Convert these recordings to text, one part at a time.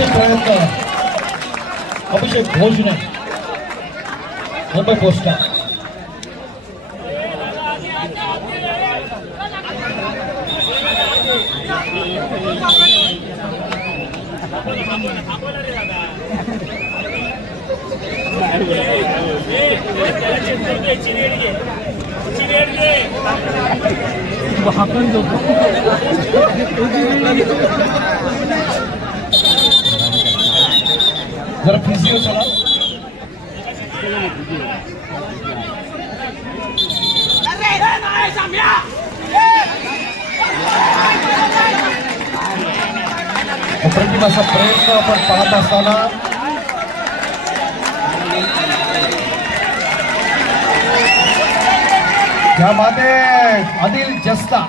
अंतिम प्रयत्न अभिषेक भोजने मुंबई पोस्टा जरा फिजिओ चला प्रतिमाचा प्रयत्न आपण पाहत असताना यामध्ये आदिल जस्ता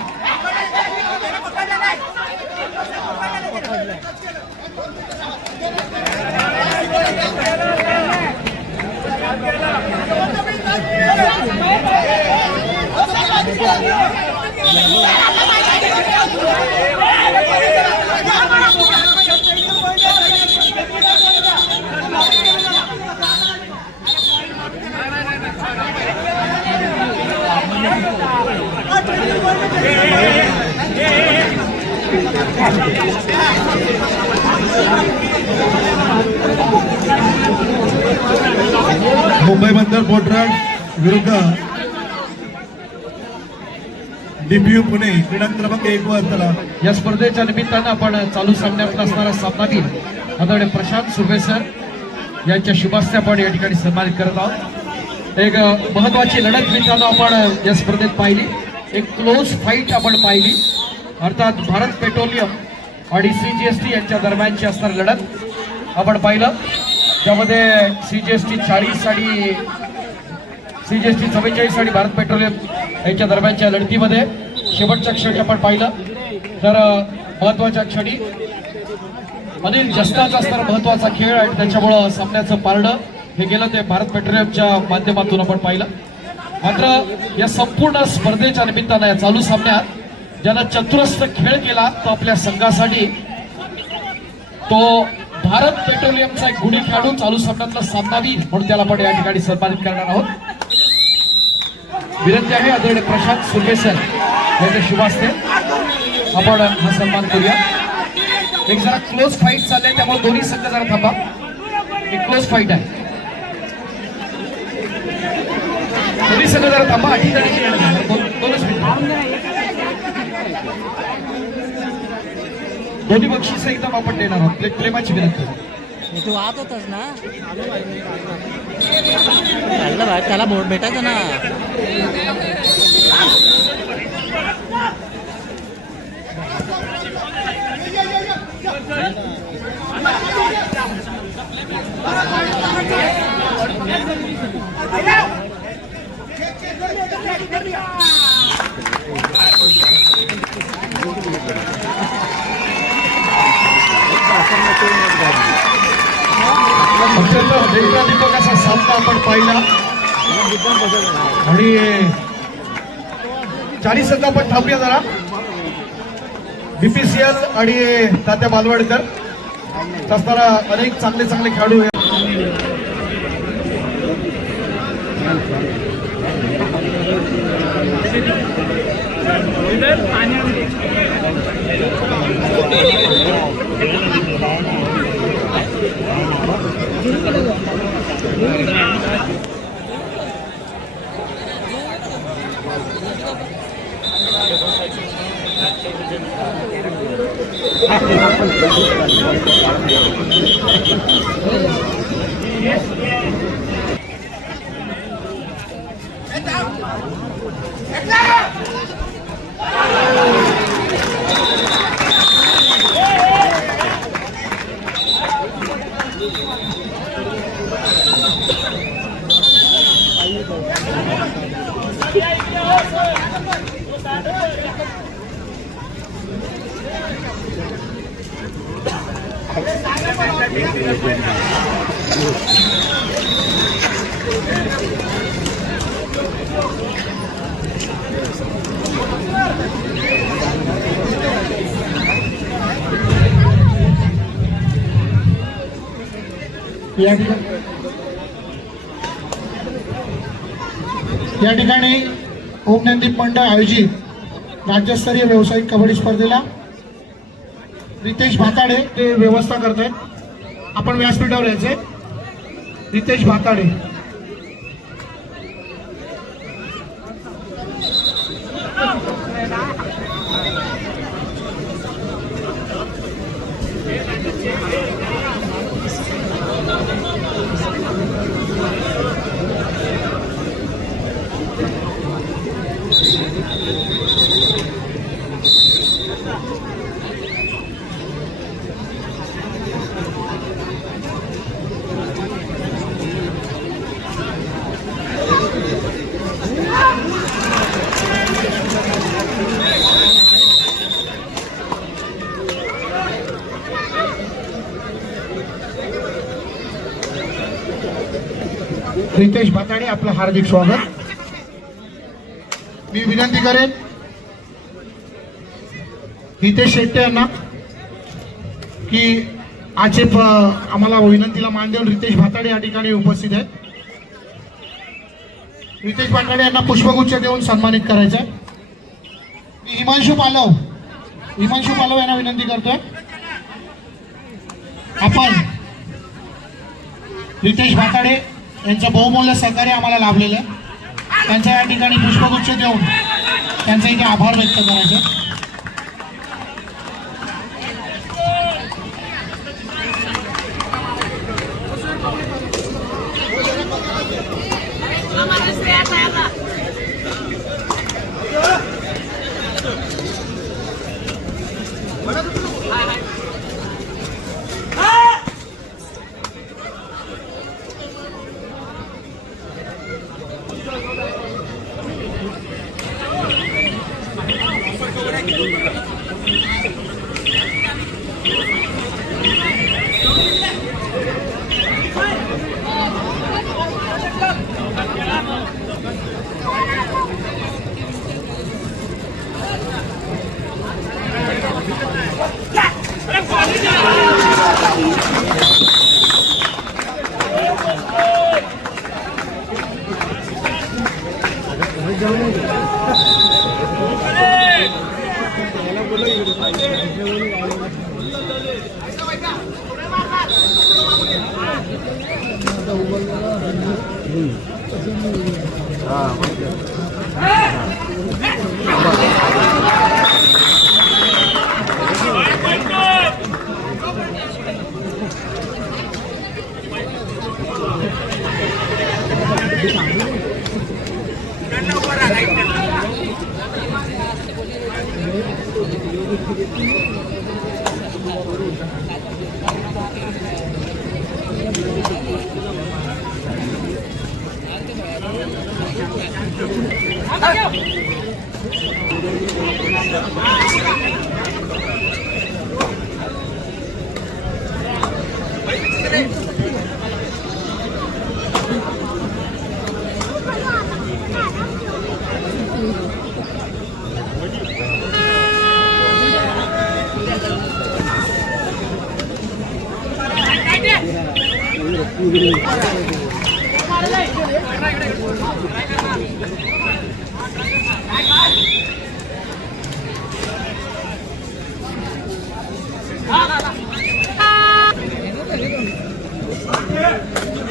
मुंबई बंदर पोर्टरॅड विरुद्ध डीपीयू पुणे क्रीडांक क्रमांक 1 वर या स्पर्धेच्या निमित्तानं आपण चालू सामन्यात असणारा सामनावीर आदरणीय प्रशांत सुर्वेसर यांच्या शुभास्ते आपण या ठिकाणी सन्मानित करत आहोत। एक महत्वाची लढत मित्रांनो आपण या स्पर्धेत पाहिली, एक क्लोज फाईट आपण पाहिली, अर्थात भारत पेट्रोलियम आणि सीजीएसटी यांच्या दरम्यानची असणारी लढत आपण पाहिलं, ज्यामध्ये सीजीएसटी 40 आणि सीजीएसटी 44 आणि भारत पेट्रोलियम यांच्या दरम्यानच्या लढतीमध्ये शेवटच्या क्षणी आपण पाहिलं तर महत्वाच्या क्षणी अनिल जस्ताचा असणारा महत्वाचा खेळ आणि त्याच्यामुळं सामन्याचं पारडं हे गेलं ते भारत पेट्रोलियमच्या माध्यमातून आपण पाहिलं। मात्र या संपूर्ण स्पर्धेच्या निमित्तानं या चालू सामन्यात ज्यानं चतुरस्र खेळ केला तो आपल्या संघासाठी तो भारत पेट्रोलियमचा एक गुणी खेळाडू, चालू सामन्यातला सामनावीर म्हणून त्याला आपण या ठिकाणी सन्मानित करणार आहोत। विनंती आहे आदरणीय प्रशांत सुर्वेसर यांच्या शुभास्ते आपण हा सन्मान करूया। एक जरा क्लोज फाईट चालले त्यामुळे दोन्ही संघ जरा थांबा, एक क्लोज फाईट आहे, दोन्ही संघ जरा थांबा, 8 जणांची दोनच मिनिट, दोन्ही बक्षीस एकदम आपण देणार आहोत। प्रेमाची विनंती, तू आत होतास ना बाहेर, त्याला बोट भेटायचं ना। अत्यंत नेत्रादीपक असा सामना आपण पाहिला आणि 40 संघ आपण थांबूया जरा। बीपीसीएल आणि तात्या बालवडकर असणारा अनेक चांगले चांगले खेळाडू या ठिकाणी ओम ज्ञानदीप मंडळ आयोजित राज्यस्तरीय व्यावसायिक कबड्डी स्पर्धेला रितेश भाताडे ते व्यवस्था करतायत. आपण व्यासपीठावर यायचे. रितेश भाताडे. रितेश भाताडे आपलं हार्दिक स्वागत. मी विनंती करेन हितेश शेट्टे यांना की आचेप आम्हाला विनंतीला मान देऊन रितेश भाताडे या ठिकाणी उपस्थित आहेत. रितेश भाताडे यांना पुष्पगुच्छ देऊन सन्मानित करायचं आहे. मी हिमांशू पालव यांना विनंती करतोय. आपण रितेश भाताडे यांचं बहुमूल्य सहकार्य आम्हाला लाभलेलं आहे. त्यांच्या या ठिकाणी पुष्पगुच्छ देऊन त्यांचा इथे आभार व्यक्त करायचे.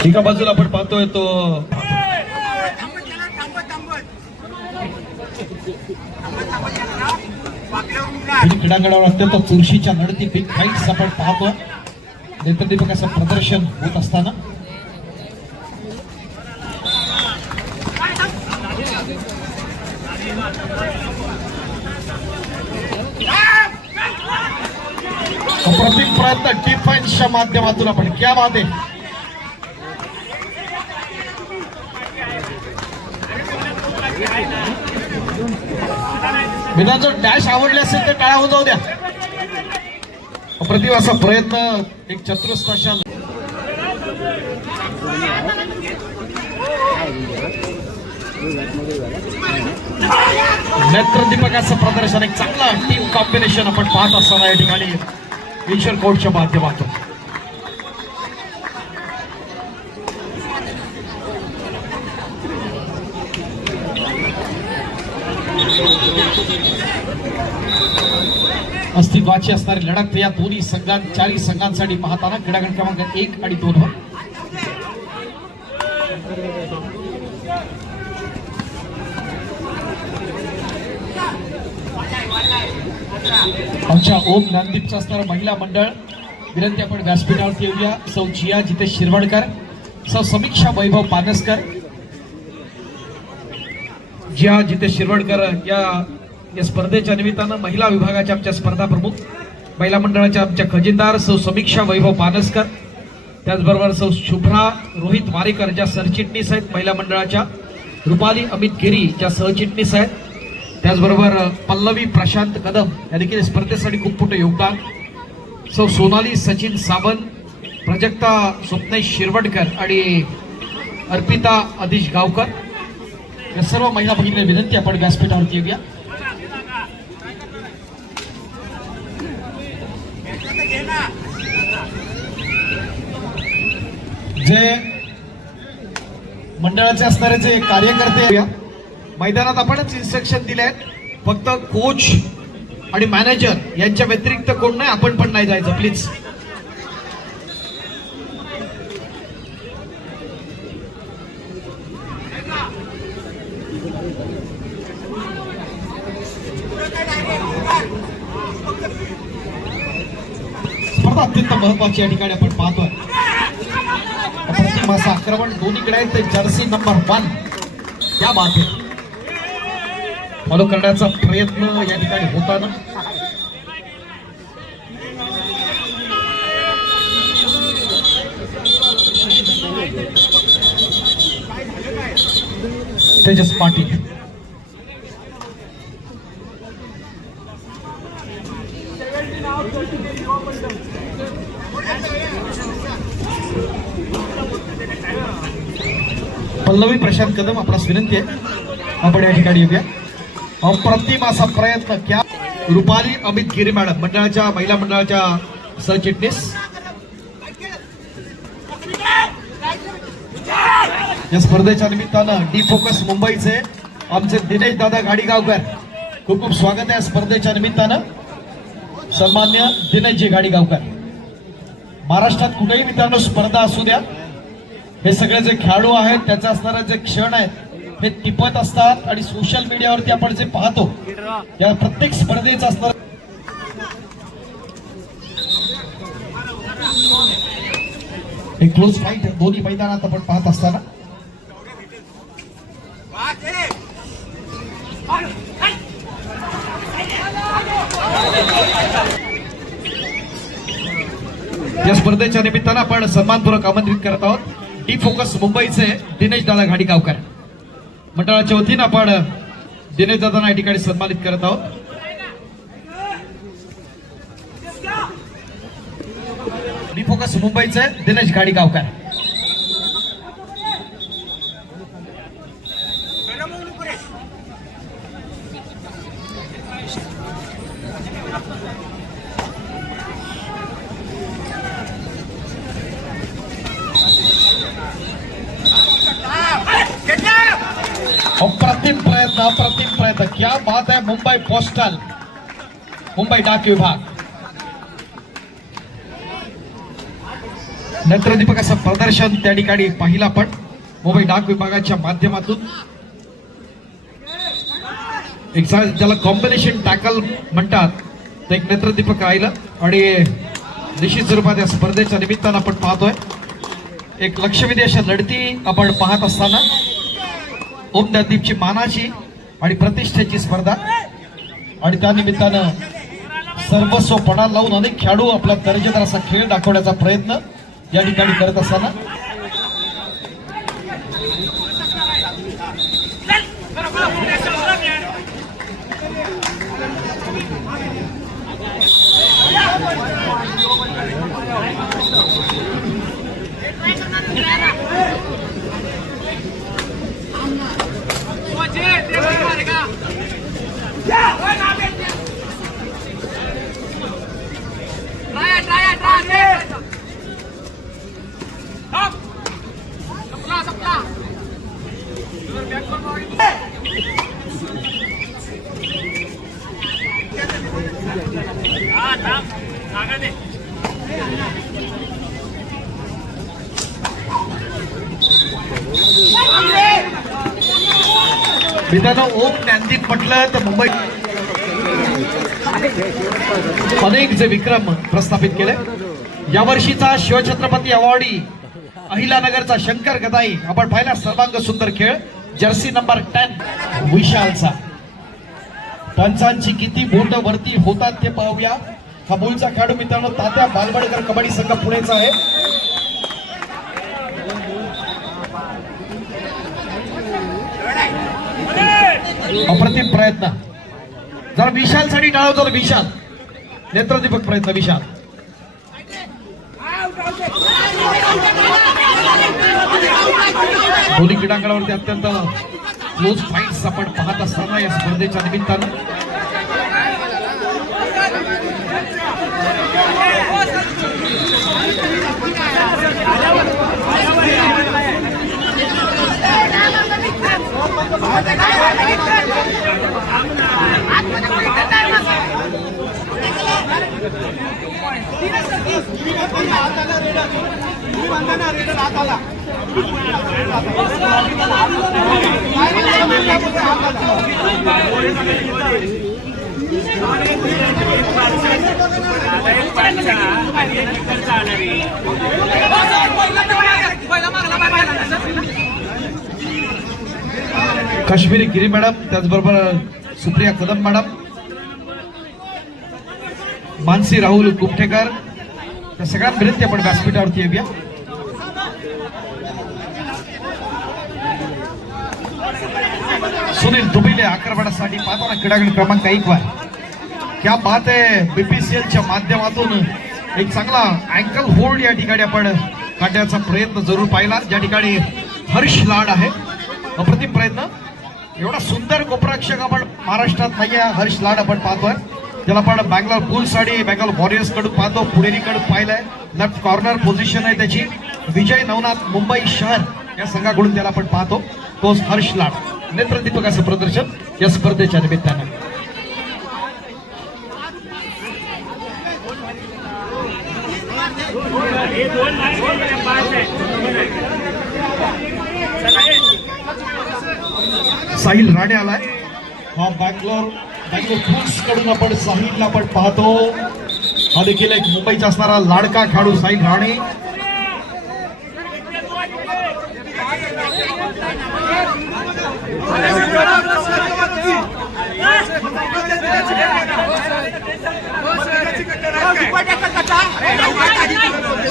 एका बाजूला आपण पाहतोय तो क्रीडांगणावर अत्यंत चुरशीच्या लढती बिग फाईट्स आपण पाहतोय. नेत्रदीपकाचं प्रदर्शन होत असताना अप्रतिम प्रयत्न डिफेन्सच्या माध्यमातून आपण क्या बात आहे. विना जर डॅश आवडले असेल तर टाळा जाऊ द्या. अप्रतिम असा प्रयत्न एक चतुरस्राच्या नेत्रदीपकाचं प्रदर्शन एक चांगला टीम कॉम्बिनेशन आपण पाहत असताना या ठिकाणी ईश्वर कोर्टच्या माध्यमातून अस्तित्वाची असणारी लढत या दोन्ही चारही संघांसाठी पाहताना क्रीडागट क्रमांक 1 आणि 2 वर आमच्या ओम ज्ञानदीपचं असणारं महिला मंडळ विनंती आपण व्यासपीठावरती येऊया. सौ जिया जितेश शिरवडकर, सौ समीक्षा वैभव पानसकर. जिया जितेश शिरवडकर या स्पर्धेच्या निमित्तानं महिला विभागाच्या आमच्या स्पर्धा प्रमुख, महिला मंडळाच्या आमच्या खजिनदार सौ समीक्षा वैभव पानसकर, त्याचबरोबर सौ शुभ्रा रोहित वारेकर ज्या सरचिटणीस आहेत महिला मंडळाच्या, रुपाली अमित गिरी ज्या सहचिटणीस आहेत, त्याचबरोबर पल्लवी प्रशांत कदम या देखील स्पर्धेसाठी खूप मोठं योगदान, सौ सोनाली सचिन सावंत, प्रजक्ता स्वप्नेश शिरवडकर आणि अर्पिता अदिश गावकर या सर्व महिला भगिनींना विनंती आपण व्यासपीठावरती येऊया. जे मंडळाचे असणारे जे कार्यकर्ते मैदानात आपणच इन्स्ट्रक्शन दिले आहेत, फक्त कोच आणि मॅनेजर यांच्या व्यतिरिक्त कोण नाही, आपण पण नाही जायचं प्लीज. स्पर्धा अत्यंत महत्वाची या ठिकाणी आपण पाहतोय. प्रतिम असं आक्रमण दोन्हीकडे आहे ते जर्सी नंबर 1 या बात फॉलो करण्याचा प्रयत्न या ठिकाणी होताना तेजस पाटील. पल्लवी प्रशांत कदम, आपणास विनंती आहे आपण या ठिकाणी येऊया. अप्रतिम असा प्रयत्न क्या रुपाली अमित गिरी मॅडम मंडळाच्या महिला मंडळाच्या सरचिटणीस. या स्पर्धेच्या निमित्तानं डी फोकस मुंबईचे आमचे दिनेश दादा गाडीगावकर, खूप खूप स्वागत आहे स्पर्धेच्या निमित्तानं. सन्मान्य दिनेशजी गाडीगावकर. महाराष्ट्रात कुठेही मित्रांनो स्पर्धा असू द्या, हे सगळे जे खेळाडू आहेत त्याचा असणारे जे क्षण आहेत हे टिपत असतात आणि सोशल मीडियावरती आपण जे पाहतो या प्रत्येक स्पर्धेचा असणार एक क्लोज फाईट दोन्ही मैदानात आपण पाहत असताना या स्पर्धेच्या निमित्तानं आपण सन्मानपूर्वक आमंत्रित करत आहोत डी फोकस मुंबईचे दिनेश दादा घाडीगावकर मंडळाच्या वतीनं आपण दिनेश दादांना या ठिकाणी सन्मानित करत आहोत. डी फोकस मुंबईचे दिनेश घाडीगावकर. अप्रतिम प्रयत्न क्या बात है. मुंबई पोस्टल, मुंबई डाक विभाग नेत्रदीपक असं प्रदर्शन त्या ठिकाणी पाहिलं आपण मुंबई डाक विभागाच्या माध्यमातून. एक ज्याला कॉम्बिनेशन टॅकल म्हणतात ते एक नेत्रदीपक राहिलं आणि निश्चित स्वरूपात या स्पर्धेच्या निमित्तानं आपण पाहतोय एक लक्षवेधी अशा लढती आपण पाहत असताना ओम ज्ञानदीपची मानाची आणि प्रतिष्ठेची स्पर्धा आणि त्या निमित्तानं सर्वस्व पणा लावून अनेक खेळाडू आपला दर्जेदार असा खेळ दाखवण्याचा प्रयत्न या ठिकाणी करत असताना मित्रांनो ओम ज्ञानदीप म्हटलं तर मुंबई अनेक जे विक्रम प्रस्थापित केले. यावर्षीचा शिवछत्रपती अवॉर्डी अहिलानगरचा शंकर गदाई आपण पाहिला सर्वांग सुंदर खेळ जर्सी नंबर 10 विशालचा. पंचांची किती बोट वरती होतात ते पाहूया. हा मूळचा खेळाडू मित्रांनो तात्या बालवडकर कबड्डी संघ पुणेचा आहे. अप्रतिम प्रयत्न जरा विशाल साठी टाळवतो ना. विशाल नेत्रदीपक प्रयत्न विशाल. दोन्ही क्रीडांगणावरती अत्यंत क्लोज फाईट्स आपण पाहत असताना या स्पर्धेच्या निमित्तानं काश्मीरी गिरी मॅडम त्याचबरोबर सुप्रिया कदम मॅडम मानसी राहुल कुपठेकर त्या सगळ्या विनंती आपण व्यासपीठावरती येऊया. सुनील दुबिले आक्रमणासाठी पाहतो ना क्रीडागण क्रमांक 1 वर. क्या बात आहे. बीपीसीएलच्या माध्यमातून एक चांगला अँकल होल्ड या ठिकाणी आपण काढण्याचा प्रयत्न जरूर पाहिला. ज्या ठिकाणी हर्ष लाड आहे. अप्रतिम प्रयत्न. एवढा सुंदर गोपरक्षक आपण महाराष्ट्रात नाही आहे. हर्ष लाड आपण पाहतोय. त्याला आपण बँगलोर बुल्स आणि बँगलोर वॉरियर्स कडून पाहतो. पुणेरीकडून पाहिलंय. लेफ्ट कॉर्नर पोझिशन आहे त्याची. विजय नवनाथ मुंबई शहर या संघाकडून त्याला आपण पाहतो. तोच हर्ष लाड. नेत्रदीपकाचं प्रदर्शन या स्पर्धेच्या निमित्तानं. साहिल राणे आलाय. हा बँगलोर बुल्स कडून आपण साहिलला आपण पाहतो. हा देखील एक मुंबईचा असणारा लाडका खेळाडू साहिल राणे.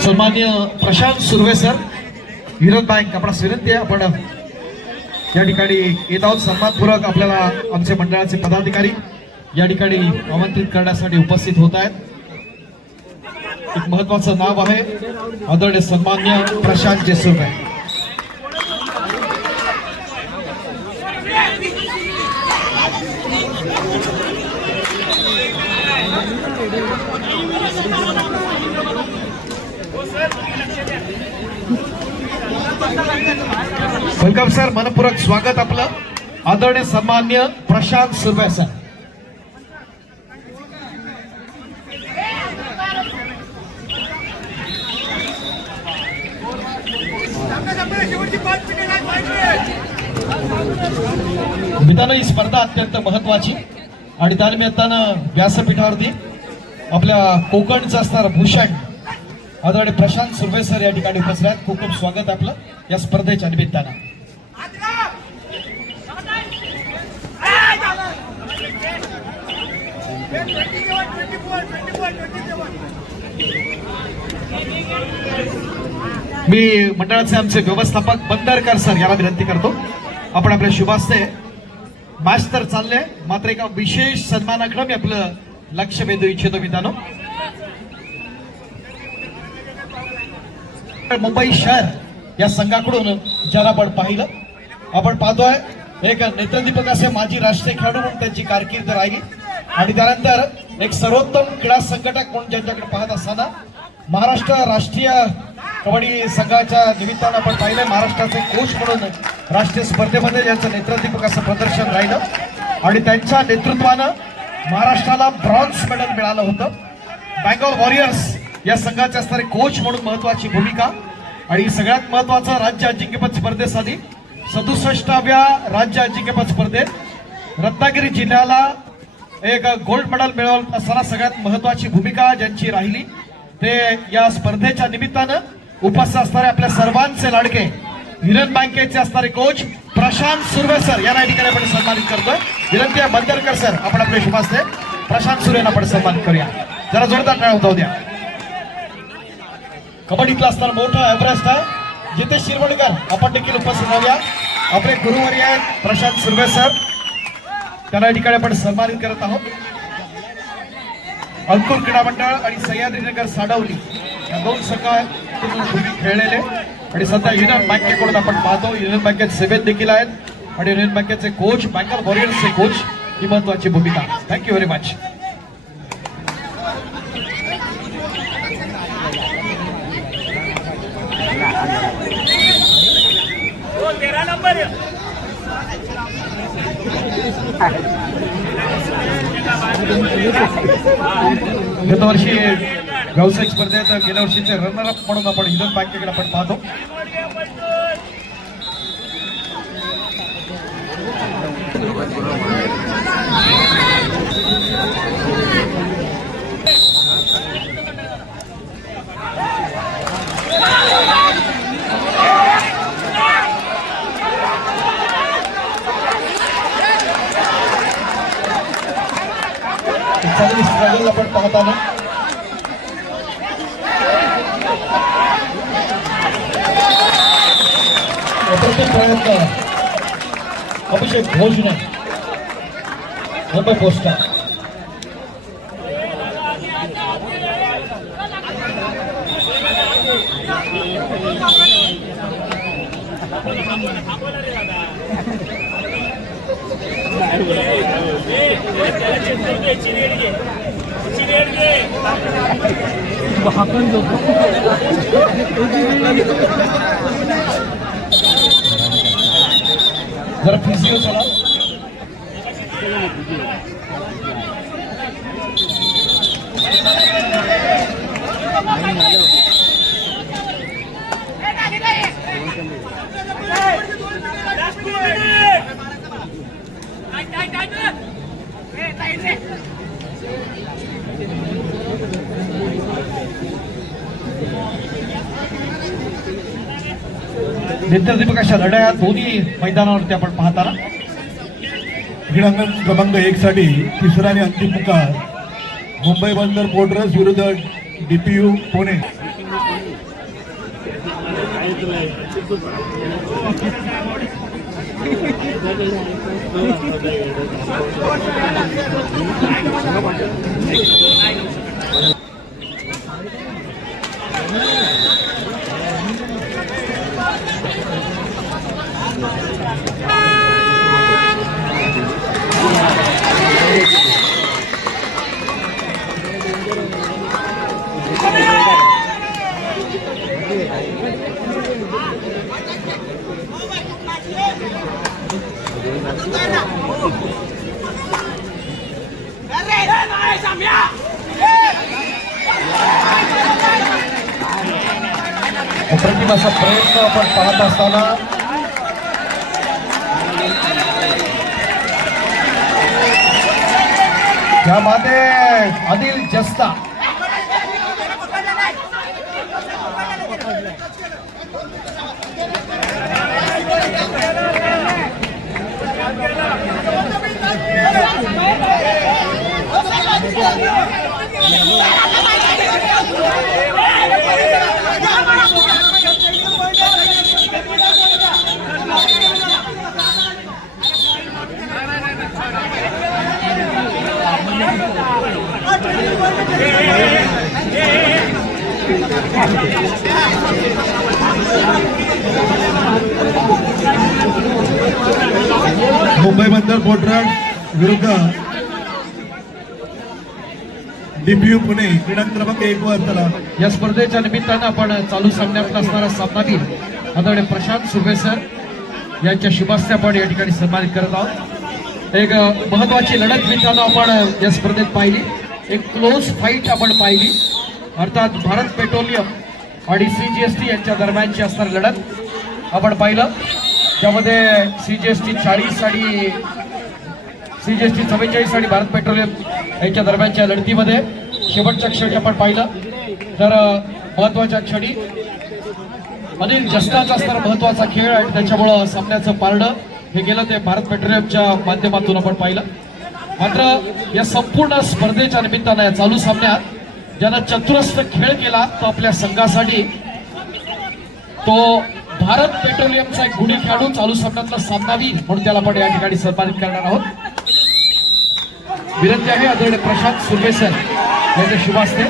सन्मान्य प्रशांत सुर्वे सर विरोध बँक आपणास विनंती आहे. आपण या ठिकाणी येत आहोत. सन्मानपूर्वक आपल्याला आमचे मंडळाचे पदाधिकारी या ठिकाणी आमंत्रित करण्यासाठी उपस्थित होत आहेत. एक महत्वाचं नाव आहे आदरणीय सन्मान्य प्रशांत जे सुर्वे. Welcome sir. मनपूर्वक स्वागत आपलं. आदरणीय सन्मान्य प्रशांत सुर्वे सर. मित्रांनो ही स्पर्धा अत्यंत महत्वाची आणि त्यानिमित्तानं व्यासपीठावरती आपल्या कोकणचं असणारा भूषण आदरणीय प्रशांत सुर्वे सर या ठिकाणी उपस्थित आहेत. खूप खूप स्वागत आपलं या स्पर्धेच्या निमित्तानं. मी मंडळाचे आमचे व्यवस्थापक बंदरकर सर याला विनंती करतो आपण आपल्या शुभास्ते. मॅच तर चालले मात्र एका विशेष सन्मानाकडे मी आपलं लक्ष वेधू इच्छितो मित्रांनो. मुंबई शहर या संघाकडून ज्याला आपण पाहिलं आपण पाहतोय एक नेत्रदीपक असे माजी राष्ट्रीय खेळाडू म्हणून त्यांची कारकीर्द राहिली आणि त्यानंतर एक सर्वोत्तम क्रीडा संघटक म्हणून ज्यांच्याकडे पाहत असताना महाराष्ट्र राष्ट्रीय कबड्डी संघाच्या निमित्तानं आपण पाहिलं महाराष्ट्राचे कोच म्हणून राष्ट्रीय स्पर्धेमध्ये ज्यांचं नेत्रदीपक असं प्रदर्शन राहिलं आणि त्यांच्या नेतृत्वानं महाराष्ट्राला ब्रॉन्झ मेडल मिळालं होतं. बँगॉल वॉरियर्स या संघाचे असणारे कोच म्हणून महत्वाची भूमिका आणि सगळ्यात महत्वाचं राज्य अजिंक्यपद स्पर्धेसाठी 67व्या राज्य अजिंक्यपद स्पर्धेत रत्नागिरी जिल्ह्याला एक गोल्ड मेडल मिळवत असताना सगळ्यात महत्वाची भूमिका ज्यांची राहिली ते या स्पर्धेच्या निमित्तानं उपस्थित असणारे आपल्या सर्वांचे लाडके युनियन बँकेचे असणारे कोच प्रशांत सुर्वे सर यांना ठिकाणी आपण सन्मानित करतोय. विनंती आहे बंदरकर सर आपण आपले शुभास्ते प्रशांत सुर्वे यांना आपण सन्मानित करूया. जरा जोरदार टाळ्या होता द्या. कबड्डीतला असणारा मोठा एव्हरेस्ट आहे जितेश शिरवणकर आपण देखील उपस्थित राहूया. आपले गुरुवारी आहेत प्रशांत सुर्वे सर त्यांना या ठिकाणी आपण सन्मानित करत आहोत. अंकुर क्रीडा मंडळ आणि सह्याद्रीनगर साडवली या दोन संघातून खेळलेले आणि सध्या युनियन बँकेकडून आपण पाहतो युनियन बँकेत सेवेत देखील आहेत आणि युनियन बँकेचे कोच बँगॉल वॉरियर्सचे कोच ही महत्वाची भूमिका. Thank you very much. गत वर्षी व्यावसायिक स्पर्धेत गेल्या वर्षीचे रनर अप म्हणून आपण युनियन बँकेकडे आपण पाहतो. चांगली स्ट्रगल आपण पाहताना अप्रतिम प्रयत्न अभिषेक घोषणे मुंबई पोस्टा जरा फिजिओ चला. नेत्रदीपक अशा लढाया दोन्ही मैदानावरती आपण पाहताना क्रीडांगण क्रमांक 1 साठी तिसरा आणि अंतिम पुकार मुंबई बंदर पोर्टर्स विरुद्ध DPU पुणे. अप्रतिम असा प्रयत्न आपण पाहत असताना यामध्ये आदिल जस्ता मुंबई बंदर पोर्टर्स विरुद्ध DPU पुणे क्रीडांगण क्रमांक 1 वर चला. या स्पर्धेच्या निमित्तानं आपण चालू सामन्यात असणारा सामनावीर आदरणीय प्रशांत सुर्वे सर यांच्या शुभास्ते आपण या ठिकाणी सन्मानित करत आहोत. एक महत्वाची लढत मित्रांनो आपण या स्पर्धेत पाहिली. एक क्लोज फाईट आपण पाहिली, अर्थात भारत पेट्रोलियम आणि CGST यांच्या दरम्यानची असणारी लढत आपण पाहिलं, ज्यामध्ये CGST 40 आणि CGST 44 आणि भारत पेट्रोलियम यांच्या दरम्यानच्या लढतीमध्ये शेवटच्या क्षणी आपण पाहिलं तर महत्वाच्या क्षणी अनिल जस्ताचा असणारा महत्वाचा खेळ आणि त्याच्यामुळं सामन्याचं पारडं हे गेलं ते भारत पेट्रोलियमच्या माध्यमातून आपण पाहिलं. मात्र या संपूर्ण स्पर्धेच्या निमित्तानं या चालू सामन्यात ज्यानं चतुरस्र खेळ केला तो आपल्या संघासाठी तो भारत पेट्रोलियमचा एक गुणी खेळाडू चालू सामन्यातला सामनावीर म्हणून त्याला आपण या ठिकाणी सन्मानित करणार आहोत. विनंती आहे आदरणीय प्रशांत सुर्वे सर यांच्या शुभ हस्ते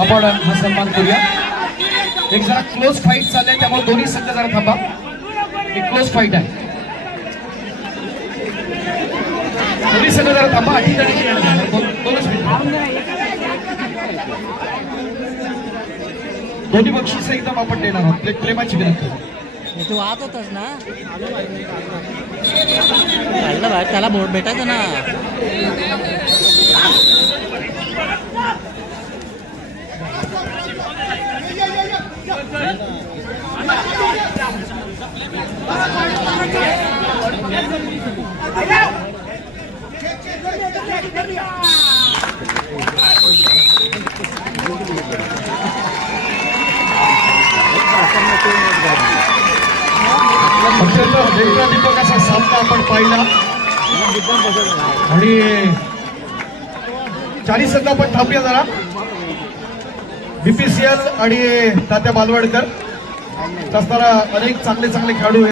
आपण हा सन्मान करूया. एक जरा क्लोज फाईट चालली आहे त्यामुळे दोन्ही संघ जरा थांबा. एक क्लोज फाईट आहे, दोन्ही संघ जरा थांबा. 8 जणांची लढत आहे. दोनच मिनिट. दोन्ही बक्षीस एकदम आपण देणार आहोत. प्रेमाची विनंती. तू आत होतास ना, काढलं बाहेर त्याला बोर्ड भेटायचं ना. अत्यंत वेगळा असा सामना आपण पाहिला आणि 40 संघ आपण थांबूया जरा. BPCL आणि तात्या बालवडकर असणारा अनेक चांगले खेळाडू